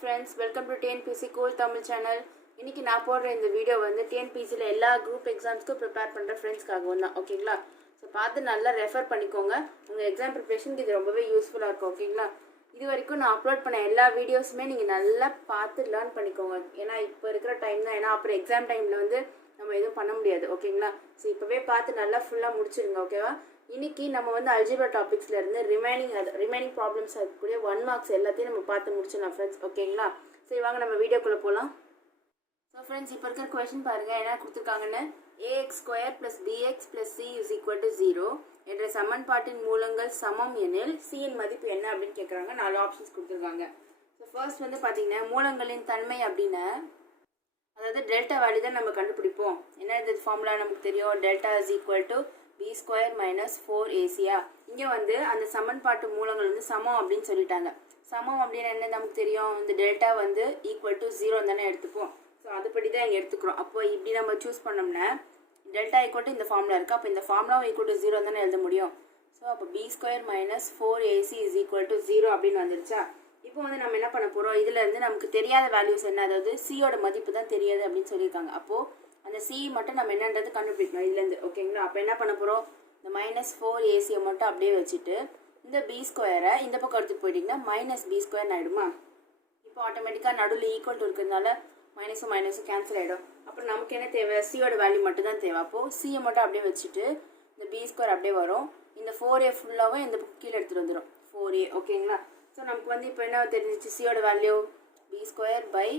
friends, welcome to TNPC Cool Tamil channel. இன்னைக்கு நான் போடுற இந்த வீடியோ வந்து TNPCல எல்லா குரூப் எக்ஸாம்ஸ்க்கும் ப்ரிப்பேர் பண்ற ஃப்ரெண்ட்ஸ்க்காகவும் தான். ஓகேங்களா? ஸோ பார்த்து நல்லா ரெஃபர் பண்ணிக்கோங்க. உங்கள் எக்ஸாம் ப்ரிப்பரேஷனுக்கு இது ரொம்பவே யூஸ்ஃபுல்லாக இருக்கும். ஓகேங்களா? இது வரைக்கும் நான் அப்லோட் பண்ண எல்லா வீடியோஸுமே நீங்கள் நல்லா பார்த்து லேர்ன் பண்ணிக்கோங்க. ஏன்னா இப்போ இருக்கிற டைம் தான். ஏன்னா அப்புறம் எக்ஸாம் டைமில் வந்து நம்ம எதுவும் பண்ண முடியாது. ஓகேங்களா? ஸோ இப்போவே பார்த்து நல்லா ஃபுல்லாக முடிச்சிருங்க. ஓகேவா? இன்னைக்கு நம்ம வந்து அல்ஜிப்ரா டாபிக்ஸ்ல இருந்து ரிமைனிங் ப்ராப்ளம்ஸ் இருக்கக்கூடிய 1 மார்க்ஸ் எல்லாத்தையும் நம்ம பார்த்து முடிச்சிடலாம் ஃப்ரெண்ட்ஸ். ஓகேங்களா? சரி வாங்க நம்ம வீடியோக்குள்ளே போகலாம். ஸோ ஃப்ரெண்ட்ஸ் இப்போ இருக்கிற கொஷின் பாருங்கள் என்ன கொடுத்துருக்காங்கன்னு. ax² + bx + c = 0 என்ற சமன்பாட்டின் மூலங்கள் சமம் எனில் c இன் மதிப்பு என்ன அப்படின்னு கேட்குறாங்க. 4 ஆப்ஷன்ஸ் கொடுத்துருக்காங்க. ஸோ ஃபர்ஸ்ட் வந்து பார்த்தீங்கன்னா மூலங்களின் தன்மை அப்படின்னு, அதாவது டெல்டா வேல்யூ தான் நம்ம கண்டுபிடிப்போம். என்ன இந்த ஃபார்முலா நமக்கு தெரியும், டெல்டா = b² - 4ac. இங்கே வந்து அந்த சமன்பாட்டு மூலங்கள் வந்து சமம் அப்படின்னு சொல்லிட்டாங்க. சமம் அப்படின்னு என்ன நமக்கு தெரியும், இந்த டெல்டா வந்து = 0 தானே எடுத்துப்போம். ஸோ அதுபடி தான் இங்கே எடுத்துக்கிறோம். அப்போ இப்படி நம்ம சூஸ் பண்ணோம்னா டெல்டா = இந்த ஃபார்முலா இருக்குது. அப்போ இந்த ஃபார்முலாவும் = 0 தானே எழுத முடியும். ஸோ அப்போ b² - 4ac = 0 அப்படின்னு வந்துருச்சா. இப்போ வந்து நம்ம என்ன பண்ண போகிறோம், இதிலேருந்து நமக்கு தெரியாத வேல்யூஸ் என்ன, அதாவது சியோட மதிப்பு தான் தெரியாது அப்படின்னு சொல்லியிருக்காங்க. அப்போது அந்த சி மட்டும் நம்ம என்னன்றது கண்டுபிடிக்கணும் இதுலேருந்து. ஓகேங்களா? அப்போ என்ன பண்ண போகிறோம், இந்த -4ac மட்டும் அப்படியே வச்சுட்டு இந்த b² இந்த பக்கம் எடுத்துகிட்டு போயிட்டிங்கன்னா -b² ஆகிடுமா. இப்போ ஆட்டோமேட்டிக்காக நடுவில் ஈக்குவல் டு இருக்கிறதுனால மைனஸும் மைனஸும் கேன்சல் ஆகிடும். அப்புறம் நமக்கு என்ன தேவை, சியோட வேல்யூ மட்டும் தான் தேவை. அப்போது சியை மட்டும் அப்படியே வச்சுட்டு இந்த b² அப்படியே வரும். இந்த 4a ஃபுல்லாகவும் இந்த பக்கம் கீழே எடுத்துகிட்டு வந்துடும் 4a. ஓகேங்களா? ஸோ நமக்கு வந்து இப்போ என்ன தெரிஞ்சிச்சு, சியோட வேல்யூ b² /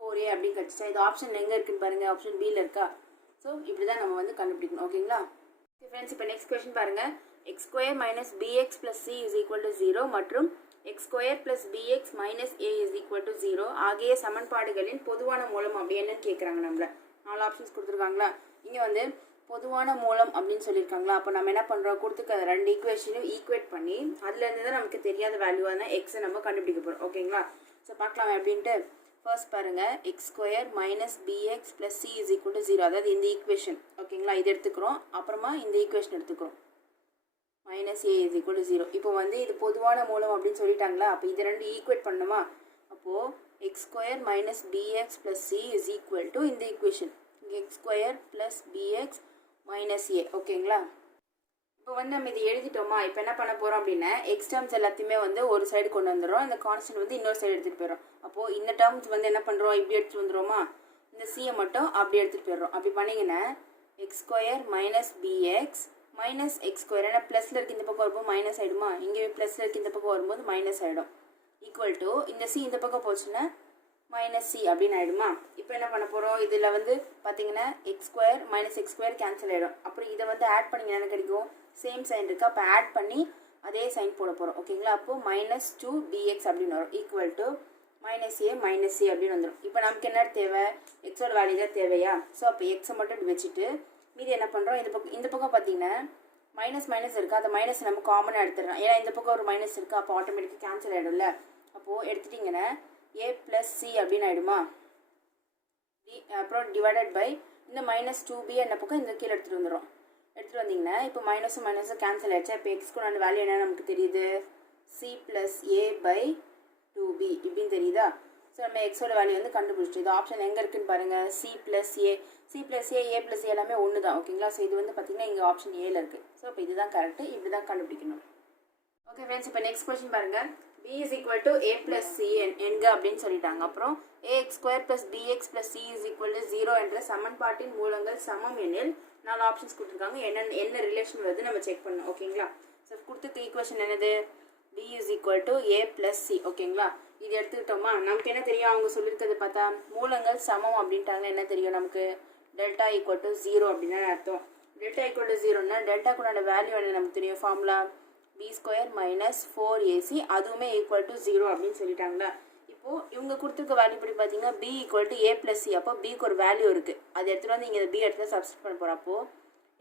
4a அப்படின்னு கிடச்சிச்சா. இது ஆப்ஷன் எங்கே இருக்குன்னு பாருங்கள், ஆப்ஷன் பியில் இருக்கா. ஸோ இப்படி தான் நம்ம வந்து கண்டுபிடிக்கணும். ஓகேங்களா? ஓகே ஃப்ரெண்ட்ஸ், இப்போ நெக்ஸ்ட் கொஸ்டின் பாருங்கள். x² - bx + c = 0 மற்றும் x² + bx - a = 0 ஆகிய சமன்பாடுகளின் பொதுவான மூலம் அப்படி என்னன்னு கேட்குறாங்க. நம்மள 4 ஆப்ஷன்ஸ் கொடுத்துருக்காங்களா. இங்கே வந்து பொதுவான மூலம் அப்படின்னு சொல்லியிருக்காங்களா. அப்போ நம்ம என்ன பண்ணுறோம், கொடுத்துக்க 2 ஈக்குவேஷனையும் ஈக்குவேட் பண்ணி அதுலேருந்து தான் நமக்கு தெரியாத வேல்யூவான எக்ஸை நம்ம கண்டுபிடிக்க போகிறோம். ஓகேங்களா? ஸோ பார்க்கலாம் எப்படின்ட்டு. ஃபர்ஸ்ட் பாருங்கள், x² - bx + c = 0, அதாவது இந்த ஈக்குவேஷன். ஓகேங்களா? இது எடுத்துக்கிறோம். அப்புறமா இந்த ஈக்குவேஷன் எடுத்துக்கிறோம், -a = 0. இப்போ வந்து இது பொதுவான மூலம் அப்படின்னு சொல்லிட்டாங்களா. அப்போ இது 2 ஈக்குவேட் பண்ணணுமா. அப்போது x² - bx + c = இந்த ஈக்குவேஷன் x² + bx - a. ஓகேங்களா? இப்போ வந்து நம்ம இது எழுதிட்டோமா. இப்போ என்ன பண்ண போகிறோம் அப்படின்னா, எக்ஸ் டேர்ம்ஸ் எல்லாத்தையுமே வந்து ஒரு சைடு கொண்டு வந்துடுறோம், இந்த கான்ஸ்டன்ட் வந்து இன்னொரு சைடு எடுத்துகிட்டு போயிடும். அப்போது இந்த டேர்ம்ஸ் வந்து என்ன பண்ணுறோம், இப்படி எடுத்துகிட்டு வந்துடுவோமா, இந்த சியை மட்டும் அப்படி எடுத்துகிட்டு போயிடுறோம். அப்படி பண்ணிங்கன்னா x² - bx - x², ஏன்னா ப்ளஸில் இருக்க இந்த பக்கம் வரும்போது மைனஸ் ஆகிடுமா, இங்கே ப்ளஸில் இருக்க இந்த பக்கம் வரும்போது மைனஸ் ஆகிடும். ஈக்குவல் டு இந்த சி இந்த பக்கம் போச்சுன்னா -c அப்படின்னு ஆகிடுமா. இப்போ என்ன பண்ண போகிறோம், இதில் வந்து பார்த்தீங்கன்னா x² - x² கேன்சல் ஆகிடும். அப்புறம் இதை வந்து ஆட் பண்ணிங்கன்னா என்ன கிடைக்கும், சேம் சைன் இருக்குது. அப்போ ஆட் பண்ணி அதே சைன் போட போகிறோம். ஓகேங்களா? அப்போது -2bx அப்படின்னு வரும். ஈக்குவல் டு -a - c அப்படின்னு வந்துடும். இப்போ நமக்கு என்ன தேவை, எக்ஸோட வேல்யூ தான் தேவையா. ஸோ அப்போ எக்ஸை மட்டும் இப்படி வச்சுட்டு மீதி என்ன பண்ணுறோம், இந்த பக்கம் பார்த்தீங்கன்னா மைனஸ் இருக்குது. அந்த மைனஸ் நம்ம காமனாக எடுத்துடுறோம். ஏன்னா இந்த பக்கம் ஒரு மைனஸ் இருக்குது. அப்போ ஆட்டோமேட்டிக்காக கேன்சல் ஆகிடும்ல. அப்போது எடுத்துட்டிங்கன்னா a + c அப்படின்னு ஆகிடுமா. அப்புறம் டிவைடட் பை இந்த -2b என்ன பக்கம் இந்த கீழே எடுத்துகிட்டு வந்துடும். எடுத்துகிட்டு வந்தீங்கன்னா இப்போ மைனஸும் கேன்சல் ஆகிடுச்சா. இப்போ எக்ஸ்க்கு அந்த வேல்யூ என்ன நமக்கு தெரியுது, c + a/2b இப்படின்னு தெரியுதா. ஸோ நம்ம எக்ஸோட வேல்யூ வந்து கண்டுபிடிச்சிட்டு இது ஆப்ஷன் எங்கே இருக்குன்னு பாருங்கள், c + a + a எல்லாமே ஒன்று தான். ஓகேங்களா? ஸோ இது வந்து பார்த்திங்கன்னா இங்கே ஆப்ஷன் ஏல இருக்குது. ஸோ இப்போ இதுதான் கரெக்டு, இப்படி தான் கண்டுபிடிக்கணும். ஓகே ஃப்ரெண்ட்ஸ், இப்போ நெக்ஸ்ட் கொஸ்டின் பாருங்கள். b = a + c என்க அப்படின்னு சொல்லிட்டாங்க. அப்புறம் ax² + bx + c = 0 என்ற சமன்பாட்டின் மூலங்கள் சமம் எனில் 4 ஆப்ஷன்ஸ் கொடுத்துருக்காங்க. என்ன ரிலேஷன் வருது நம்ம செக் பண்ணணும். ஓகேங்களா? ஸோ கொடுத்துருக்க ஈக்குவேஷன் என்னது, b = a + c. ஓகேங்களா? இது எடுத்துக்கிட்டோமா. நமக்கு என்ன தெரியும், அவங்க சொல்லியிருக்கிறது பார்த்தா மூலங்கள் சமம் அப்படின்ட்டாங்க. என்ன தெரியும் நமக்கு, டெல்டா = 0 அப்படின்னா அர்த்தம். டெல்டா = 0ன்னா டெல்டாக்குள்ள வேல்யூ என்ன நமக்கு தெரியும், ஃபார்முலா b² - 4ac, அதுவுமே = 0 அப்படின்னு சொல்லிட்டாங்களா. இப்போது இவங்க கொடுத்துருக்க வேல்யூ படி பார்த்தீங்கன்னா b = a + c. அப்போ பிக்கு ஒரு வேல்யூ இருக்குது, அதை எடுத்துகிட்டு வந்து இங்கே b எடுத்து சப்ஸ்டிட் பண்ண போகிறோம். அப்போது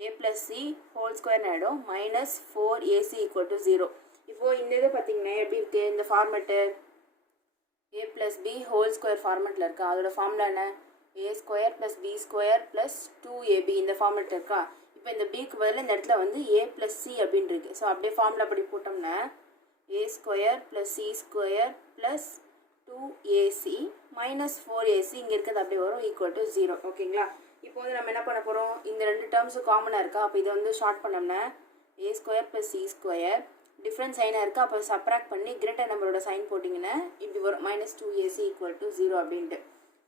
a + c ² ஆகிடும் -4ac = 0. இப்போது இந்த இது பார்த்தீங்கன்னா எப்படி இருக்குது, இந்த ஃபார்மெட்டு a + b ² ஃபார்மெட்டில் இருக்கா. அதோட ஃபார்முலா என்ன, a² + b² + 2ab இந்த ஃபார்மெட் இருக்கா. இப்போ இந்த பிக்கு பதில் இந்த இடத்துல வந்து a + c அப்படின்னு இருக்குது. ஸோ அப்படியே ஃபார்முலா படி போட்டோம்னா a² + c² + 2 2ac minus 4ac இங்கே இருக்கிறது அப்படியே வரும் ஈக்குவல் டு 0. ஓகேங்களா? இப்போ வந்து நம்ம என்ன பண்ண போகிறோம், இந்த ரெண்டு டேர்ம்ஸும் காமனாக இருக்கா, அப்போ இதை வந்து ஷார்ட் பண்ணோம்னா a square plus c square different சைனாக இருக்குது, அப்போ சப்ராக்ட் பண்ணி கிரேட்டர் நம்பரோட சைன் போட்டிங்கன்னா இப்படி வரும் மைனஸ் 2ac ஈக்குவல் டு 0 அப்படின்ட்டு.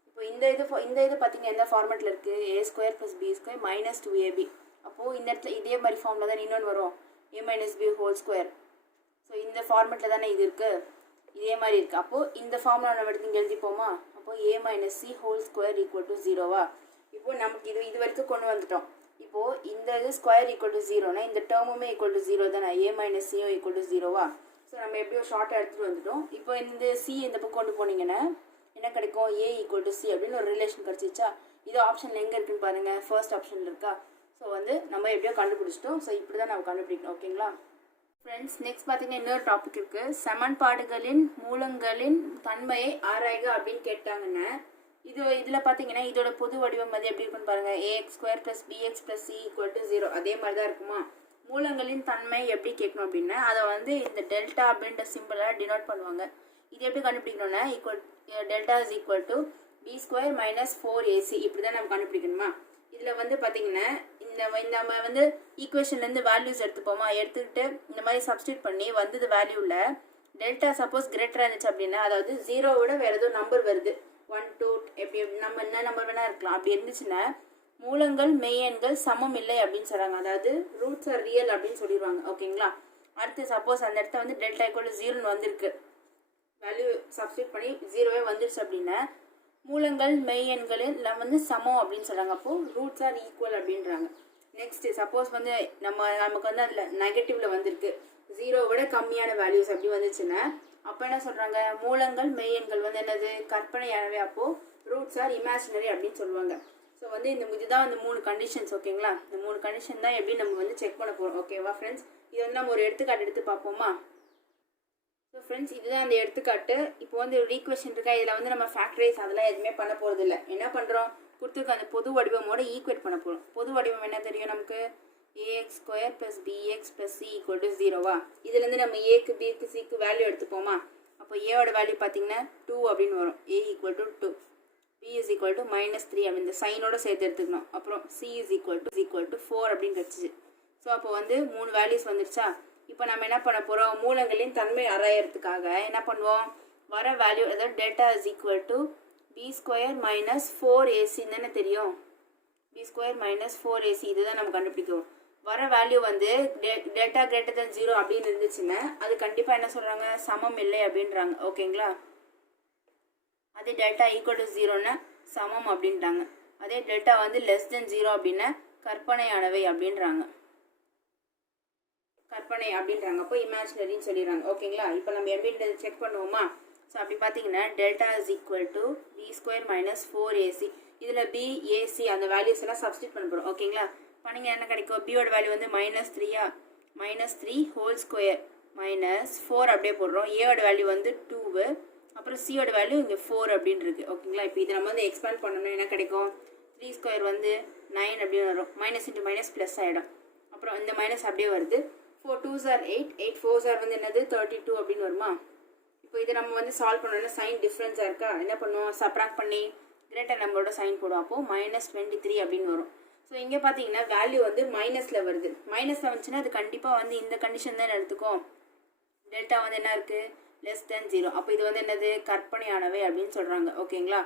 இப்போ இந்த இது பார்த்தீங்கன்னா எந்த ஃபார்மேட்டில் இருக்குது, a square plus b square minus 2ab. அப்போது இந்த இடத்துல இதே மாதிரி ஃபார்மில் தான் இன்னொன்று வரும் a minus b whole square. So இந்த ஃபார்மேட்டில் தானே இது இருக்குது, இதே மாதிரி இருக்குது. அப்போது இந்த ஃபார்முலா நம்ம எடுத்து இங்கே எழுதிப்போமா, அப்போது a minus c whole square equal to 0வா. இப்போது நமக்கு இது வரைக்கும் கொண்டு வந்துட்டோம். இப்போது இந்த இது ஸ்கொயர் ஈக்குவல் டு 0னா இந்த டேர்முமே ஈக்குவல் டு 0 தானே, a மைனஸ் சியும் ஈக்குவல் டு 0வா. ஸோ நம்ம எப்படியோ ஷார்ட்டாக எடுத்துகிட்டு வந்துட்டோம். இப்போ இந்த c இந்த பக்கம் கொண்டு போனீங்கன்னா என்ன கிடைக்கும், a ஈக்குவல் டு c அப்படின்னு ஒரு ரிலேஷன் கிடச்சிச்சா. இது ஆப்ஷனில் எங்கே இருக்குன்னு பாருங்கள், ஃபர்ஸ்ட் ஆப்ஷனில் இருக்கா. ஸோ வந்து நம்ம எப்படியோ கண்டுபிடிச்சிட்டோம். ஸோ இப்படி தான் நம்ம கண்டுபிடிக்கணும். ஓகேங்களா ஃப்ரெண்ட்ஸ், நெக்ஸ்ட் பார்த்தீங்கன்னா இன்னொரு டாபிக் இருக்குது, சமன்பாடுகளின் மூலங்களின் தன்மையை ஆராய்க அப்படின்னு கேட்டாங்கன்னா இதில் பார்த்தீங்கன்னா இதோட பொது வடிவம் வந்து எப்படி இருக்குன்னு பாருங்கள், ax square plus bx plus c equal to 0 அதே மாதிரி தான் இருக்குமா. மூலங்களின் தன்மை எப்படி கேட்கணும் அப்படின்னா அதை வந்து இந்த டெல்டா அப்படின்ற சிம்பிளாக டினோட் பண்ணுவாங்க. இது எப்படி கண்டுபிடிக்கணும்னா delta is equal to b square minus 4ac இப்படி தான் நம்ம கண்டுபிடிக்கணுமா. இதில் வந்து பார்த்தீங்கன்னா நம்ம வந்து ஈக்குவேஷன்லேருந்து வேல்யூஸ் எடுத்துப்போமா, எடுத்துக்கிட்டு இந்த மாதிரி சப்ஸ்டியூட் பண்ணி வந்தது வேல்யூவில் டெல்டா சப்போஸ் கிரேட்டராக இருந்துச்சு அப்படின்னா, அதாவது 0விட வேறு ஏதோ நம்பர் வருது 1 2 எப்படி நம்ம என்ன நம்பர் வேணால் இருக்கலாம், அப்படி இருந்துச்சுன்னா மூலங்கள் மெய்யெண்கள் சமம் இல்லை அப்படின்னு சொல்கிறாங்க, அதாவது ரூட்ஸ் ஆர் ரியல் அப்படின்னு சொல்லிடுவாங்க. ஓகேங்களா. அடுத்து சப்போஸ் அந்த இடத்த வந்து டெல்டா ஈக்குவல் டு 0ன்னு வந்திருக்கு, வேல்யூ சப்ஸ்டியூட் பண்ணி 0வே வந்துடுச்சு அப்படின்னா மூலங்கள் மெய்யெண்களில் வந்து சமம் அப்படின்னு சொல்கிறாங்க. அப்போது ரூட்ஸ் ஆர் ஈக்குவல் அப்படின்றாங்க. நெக்ஸ்ட்டு சப்போஸ் வந்து நமக்கு வந்து அதில் நெகட்டிவில் வந்திருக்கு, 0விட கம்மியான வேல்யூஸ் அப்படி வந்துச்சுன்னா அப்போ என்ன சொல்கிறாங்க, மூலங்கள் மெய்யெண்கள் வந்து என்னது கற்பனையானவே, அப்போது ரூட்ஸ் ஆர் இமேஜினரி அப்படின்னு சொல்லுவாங்க. ஸோ வந்து இதுதான் இந்த 3 கண்டிஷன்ஸ். ஓகேங்களா. இந்த 3 கண்டிஷன் தான் எப்படி நம்ம வந்து செக் பண்ண போகிறோம். ஓகேவா ஃப்ரெண்ட்ஸ், இது வந்து நம்ம ஒரு எடுத்துக்காட்டு எடுத்து பார்ப்போமா. ஸோ ஃப்ரெண்ட்ஸ், இதுதான் அந்த எடுத்துக்காட்டு. இப்போ வந்து ஒரு ஈக்குவேஷன் இருக்கா, இதில் வந்து நம்ம ஃபேக்டரைஸ் அதெல்லாம் எதுவுமே பண்ண போகிறது இல்லை. என்ன பண்ணுறோம், கொடுத்துருக்க அந்த பொது வடிவமோட ஈக்குவேட் பண்ண போகிறோம். பொது வடிவம் என்ன தெரியும் நமக்கு, ax square plus bx plus c equal to 0வா. இதுலேருந்து நம்ம ஏக்கு பிக்கு சிக்கு வேல்யூ எடுத்துப்போமா. அப்போ ஏவோட வேல்யூ பார்த்தீங்கன்னா 2 அப்படின்னு வரும், a equal to 2, b is equal to minus 3 அப்படின்னு இந்த சைனோட சேர்த்து எடுத்துக்கணும். அப்புறம் c இஸ் ஈக்குவல் டு 4 அப்படின்னு கிடச்சிச்சு. ஸோ அப்போ வந்து 3 வேல்யூஸ் வந்துடுச்சா. இப்போ நம்ம என்ன பண்ண போகிறோம், மூலங்களின் தன்மை ஆராயறதுக்காக என்ன பண்ணுவோம், வர வேல்யூ அதாவது delta is equal to b square minus 4ac தானே தெரியும், b ஸ்கொயர் மைனஸ் 4ac இதுதான் நம்ம கண்டுபிடிக்கிறோம். வர வேல்யூ வந்து டெல்டா கிரேட்டர் தென் 0 அப்படின்னு இருந்துச்சுன்னா அது கண்டிப்பாக என்ன சொல்கிறாங்க, சமம் இல்லை அப்படின்றாங்க. ஓகேங்களா. அதே டெல்டா ஈக்குவல் டு 0ன்னா சமம் அப்படின்றாங்க. அதே டெல்டா வந்து லெஸ் தென் 0 அப்படின்னா கற்பனையானவை அப்படின்றாங்க. அப்போ இமேஜினரின்னு சொல்லிடுறாங்க. ஓகேங்களா. இப்போ நம்ம எப்படின்றது செக் பண்ணுவோமா. ஸோ அப்படி பார்த்தீங்கன்னா delta is equal to b square minus 4ac. இதில் b ac அந்த வேல்யூஸ் எல்லாம் சப்ஸ்டியூட் பண்ண போகிறோம். ஓகேங்களா. பண்ணிங்க என்ன கிடைக்கும், பியோட வேல்யூ வந்து மைனஸ் 3யா, மைனஸ் 3 ஹோல் ஸ்கொயர் மைனஸ் 4 அப்படியே போடுறோம். ஏவோட வேல்யூ வந்து 2, அப்புறம் சியோட வேல்யூ இங்கே 4 அப்படின்னு இருக்குது. ஓகேங்களா. இப்போ இதை நம்ம வந்து எக்ஸ்பேண்ட் பண்ணோம்னா என்ன கிடைக்கும், 3 ஸ்கொயர் வந்து 9 அப்படின்னு வரும், மைனஸ் இன்ட்டு மைனஸ் ப்ளஸ் ஆகிடும். அப்புறம் இந்த மைனஸ் அப்படியே வருது, 4 2s are 8, 8 4s are வந்து என்னது 32 அப்படின்னு வருமா. இப்போ இதை நம்ம வந்து சால்வ் பண்ணோம்னா சைன் டிஃப்ரென்ஸாக இருக்கா, என்ன பண்ணுவோம், சப்ராக்ட் பண்ணி கிரேட்டர் நம்பரோட சைன் போடுவோம். அப்போது மைனஸ் 23 அப்படின்னு வரும். ஸோ இங்கே பார்த்தீங்கன்னா வேல்யூ வந்து மைனஸில் வருது. மைனஸில் வந்துச்சுன்னா அது கண்டிப்பாக வந்து இந்த கண்டிஷன் தான் எடுத்துக்கும், டெல்டா வந்து என்ன இருக்குது லெஸ் தென் 0. அப்போ இது வந்து என்னது கற்பனையானவை அப்படின்னு சொல்கிறாங்க. ஓகேங்களா.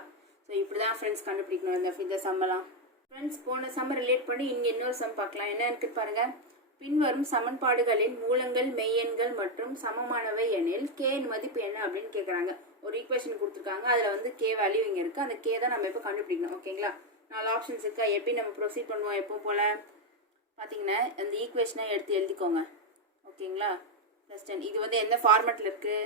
ஸோ இப்படி தான் ஃப்ரெண்ட்ஸ் கண்டுபிடிக்கணும் இந்த சம்மெல்லாம். ஃப்ரெண்ட்ஸ் போன சம் ரிலேட் பண்ணி இங்கே இன்னொரு சம் பார்க்கலாம். என்ன இருக்குது பாருங்கள், பின்வரும் சமன்பாடுகளின் மூலங்கள் மெய்யெண்கள் மற்றும் சமமானவை எனில் k மதிப்பு என்ன அப்படின்னு கேட்குறாங்க. ஒரு ஈக்குவேஷன் கொடுத்துருக்காங்க, அதில் வந்து k வேல்யூ இங்கே இருக்குது, அந்த k தான் நம்ம இப்போ கண்டுபிடிக்கணும். ஓகேங்களா. 4 ஆப்ஷன்ஸ் இருக்கா, எப்படி நம்ம ப்ரொசீட் பண்ணுவோம் எப்போ போல் பார்த்தீங்கன்னா அந்த ஈக்குவேஷனை எடுத்து எழுதிக்கோங்க. ஓகேங்களா. ப்ளஸ் 10 இது வந்து எந்த ஃபார்மேட்டில் இருக்குது,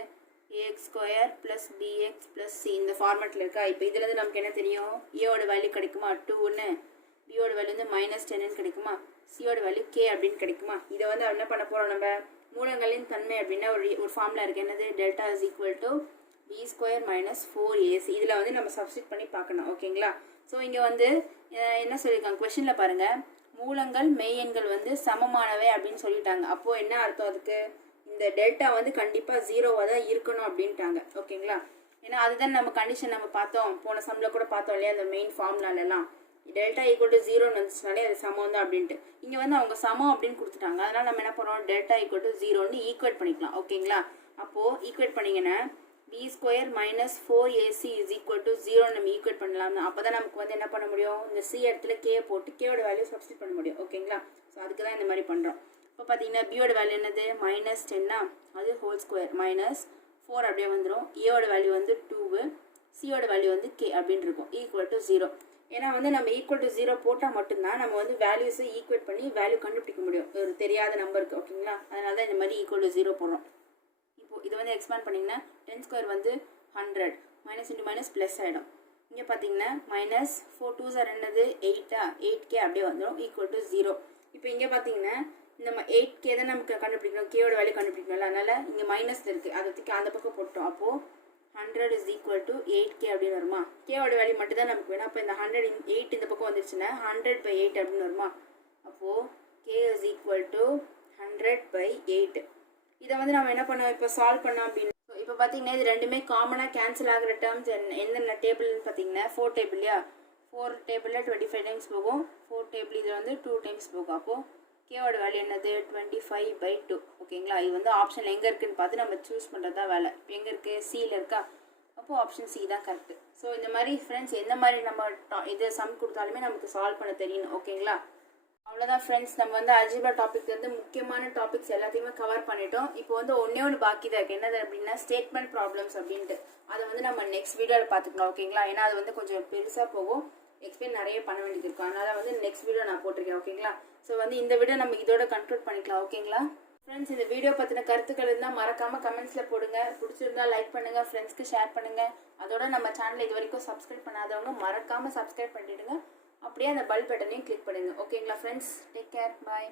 ax square plus bx plus c இந்த ஃபார்மேட்டில் இருக்கா. இப்போ இதுலேருந்து நமக்கு என்ன தெரியும், ஏவோட வேல்யூ கிடைக்குமா 2ன்னு, பியோட வேல்யூ வந்து மைனஸ் 10ன்னு கிடைக்குமா, சியோட வேல்யூ k அப்படின்னு கிடைக்குமா. இதை வந்து என்ன பண்ண போகிறோம், நம்ம மூலங்களின் தன்மை அப்படின்னா ஒரு ஃபார்முலா இருக்குது, என்னது delta is equal to b square minus 4ac. இதில் வந்து நம்ம சப்ஸ்டியூட் பண்ணி பார்க்கணும். ஓகேங்களா. ஸோ இங்கே வந்து என்ன சொல்லியிருக்காங்க கொஷனில் பாருங்கள், மூலங்கள் மெய்யெண்கள் வந்து சமமானவை அப்படின்னு சொல்லிட்டாங்க. அப்போது என்ன அர்த்தம், அதுக்கு இந்த டெல்டா வந்து கண்டிப்பாக 0வாக தான் இருக்கணும் அப்படின்ட்டாங்க. ஓகேங்களா. ஏன்னா அதுதான் நம்ம கண்டிஷன் நம்ம பார்த்தோம் போன சம்மில் கூட பார்த்தோம் இல்லையா அந்த மெயின் ஃபார்முலாலெல்லாம் டெல்டா ஈக்குவல் டு 0ன்னு வந்துச்சுனாலே அது சமம் தான் அப்படின்ட்டு இங்கே வந்து அவங்க சமம் அப்படின்னு கொடுத்துட்டாங்க. அதனால் நம்ம என்ன பண்ணுறோம் டெல்டா ஈக்குவல் டு 0ன்னு ஈக்குவேட் பண்ணிக்கலாம். ஓகேங்களா? அப்போது ஈக்குவேட் பண்ணிங்கன்னா b square minus 4ac is equal to 0 நம்ம ஈக்குவேட் பண்ணலாம். அப்போ தான் நமக்கு வந்து என்ன பண்ண முடியும் இந்த c இடத்துல k போட்டு கேவோட வேல்யூ சப்ஸ்டிட் பண்ண முடியும். ஓகேங்களா? ஸோ அதுக்கு தான் இந்த மாதிரி பண்ணுறோம். இப்போ பார்த்தீங்கன்னா பியோட வேல்யூ என்னது மைனஸ் 10 அது ஹோல் ஸ்கொயர் மைனஸ் 4 அப்படியே வந்துடும். ஏவோட வேல்யூ வந்து 2 சியோட வேல்யூ வந்து k அப்படின்னு இருக்கும் ஈக்குவல் டு 0. ஏன்னா வந்து நம்ம ஈக்குவல் டு 0 போட்டால் மட்டும்தான் நம்ம வந்து வேல்யூஸை ஈக்குவேட் பண்ணி வேல்யூ கண்டுபிடிக்க முடியும் ஒரு தெரியாத நம்பருக்கு. ஓகேங்களா? அதனால தான் இந்த மாதிரி ஈக்குவல் டு 0 போடுறோம். இப்போது இது வந்து எக்ஸ்பேண்ட் பண்ணிங்கன்னா 10 ஸ்கொயர் வந்து 100 மைனஸ் இன்ட்டு மைனஸ் ப்ளஸ் ஆகிடும். இங்கே பார்த்தீங்கன்னா மைனஸ் 4 2s என்னது 8k அப்படியே வந்துடும் ஈக்குவல் டு 0. இப்போ இங்கே பார்த்தீங்கன்னா இந்த 8k தான் நமக்கு கண்டுபிடிக்கணும் கேவோட வேல்யூ கண்டுபிடிக்கணும்ல. அதனால் இங்கே மைனஸ் இருக்குது அதுக்கு அந்த பக்கம் போட்டோம். அப்போது 100 இஸ் ஈக்குவல் டு 8k அப்படின்னு வருமா? கேவோட வேல்யூ மட்டும் தான் நமக்கு வேணும். அப்போ இந்த 108 இந்த பக்கம் வந்துருச்சுன்னா 100/8 அப்படின்னு வருமா? அப்போது k இஸ் ஈக்குவல் டு 100/8. இதை வந்து நம்ம என்ன பண்ணோம் இப்போ சால்வ் பண்ணோம் அப்படின்னு இப்போ பார்த்தீங்கன்னா இது ரெண்டுமே காமனாக கேன்சல் ஆகிற டேர்ம்ஸ் எந்தெந்த டேபிள்னு பார்த்தீங்கன்னா 4 டேபிள் இல்லையா? 4 டேபிளில் 25 டைம்ஸ் போகும். 4 டேபிள் இதில் வந்து 2 டைம்ஸ் போகும். அப்போது கேவோட வேல்யூ என்னது 25/2. ஓகேங்களா? இது வந்து ஆப்ஷன் எங்கே இருக்குதுன்னு பார்த்து நம்ம சூஸ் பண்ணுறது தான் வேலை. இப்போ எங்கே இருக்குது சியில் இருக்கா? அப்போது ஆப்ஷன் சி தான் கரெக்டு. ஸோ இந்த மாதிரி ஃப்ரெண்ட்ஸ் எந்த மாதிரி நம்ம இது சம் கொடுத்தாலுமே நமக்கு சால்வ் பண்ண தெரியணும். ஓகேங்களா? அவ்வளோதான் ஃப்ரெண்ட்ஸ், நம்ம வந்து அல்ஜிப்ரா டாபிக் வந்து முக்கியமான டாபிக்ஸ் எல்லாத்தையுமே கவர் பண்ணிட்டோம். இப்போ வந்து ஒன்று பாக்கி தான் இருக்குது. என்னது அப்படின்னா ஸ்டேட்மெண்ட் ப்ராப்ளம்ஸ் அப்படின்ட்டு அதை வந்து நம்ம நெக்ஸ்ட் வீடியோவில் பார்த்துக்கலாம். ஓகேங்களா? ஏன்னா அது வந்து கொஞ்சம் பெருசாக போகும், எக்ஸ்பிளைன் நிறைய பண்ண வேண்டியது இருக்கும். அதனால் வந்து நெக்ஸ்ட் வீடியோ நான் போட்டிருக்கேன். ஓகேங்களா? ஸோ வந்து இந்த வீடியோ நம்ம இதோட கன்க்ளூட் பண்ணிக்கலாம். ஓகேங்களா ஃப்ரெண்ட்ஸ்? இந்த வீடியோ பற்றின கருத்துக்கள் இருந்தால் மறக்காமல் கமெண்ட்ஸில் போடுங்க. பிடிச்சிருந்தா லைக் பண்ணுங்கள், ஃப்ரெண்ட்ஸ்க்கு ஷேர் பண்ணுங்கள். அதோட நம்ம சேனலை இது வரைக்கும் சப்ஸ்கிரைப் பண்ணாதவங்க மறக்காமல் சப்ஸ்கிரைப் பண்ணிவிடுங்க. அப்படியே அந்த பெல் பட்டனையும் கிளிக் பண்ணுங்கள். ஓகேங்களா ஃப்ரெண்ட்ஸ்? டேக் கேர், பாய்.